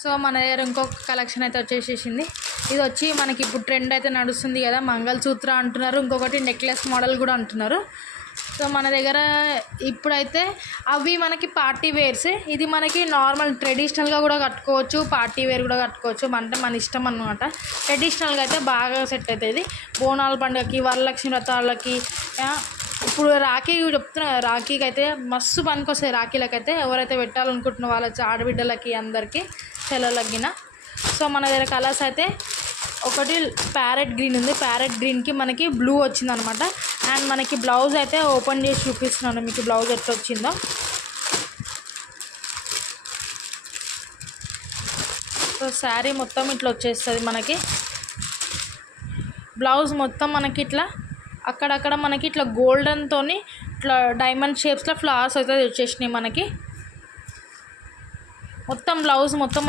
So మన దగ్గర ఇంకొక కలెక్షన్ అయితే వచ్చేసేసింది. ఇది వచ్చి మనకి ఇప్పుడు ట్రెండ్ అయితే నడుస్తుంది కదా, మంగళసూత్ర అంటున్నారు, ఇంకొకటి నెక్లెస్ మోడల్ కూడా అంటున్నారు. సో మన దగ్గర ఇప్పుడైతే అవి మనకి పార్టీ వేర్స్, ఇది మనకి నార్మల్ ట్రెడిషనల్గా కూడా కట్టుకోవచ్చు, పార్టీ వేర్ కూడా కట్టుకోవచ్చు, అంటే మన ఇష్టం అనమాట. ట్రెడిషనల్గా అయితే బాగా సెట్ అవుతుంది. బోనాల పండుగకి, వరలక్ష్మి వ్రతాలకి, ఇప్పుడు రాఖీ చెప్తున్నా కదా, రాఖీకి అయితే మస్తు పనికొస్తాయి. రాఖీలకైతే ఎవరైతే పెట్టాలనుకుంటున్న వాళ్ళ ఆడబిడ్డలకి అందరికీ సెలవులగిన. సో మన దగ్గర కలర్స్ అయితే ఒకటి ప్యారెట్ గ్రీన్ ఉంది, ప్యారెట్ గ్రీన్కి మనకి బ్లూ వచ్చిందనమాట. అండ్ మనకి బ్లౌజ్ అయితే ఓపెన్ చేసి చూపిస్తున్నాను మీకు బ్లౌజ్ ఎట్లా వచ్చిందో. సో శారీ మొత్తం ఇట్లా వచ్చేస్తుంది మనకి. బ్లౌజ్ మొత్తం మనకి ఇట్లా అక్కడక్కడ మనకి ఇట్లా గోల్డెన్తో ఇట్లా డైమండ్ షేప్స్లో ఫ్లవర్స్ అయితే వచ్చేసినాయి మనకి. మొత్తం బ్లౌజ్ మొత్తం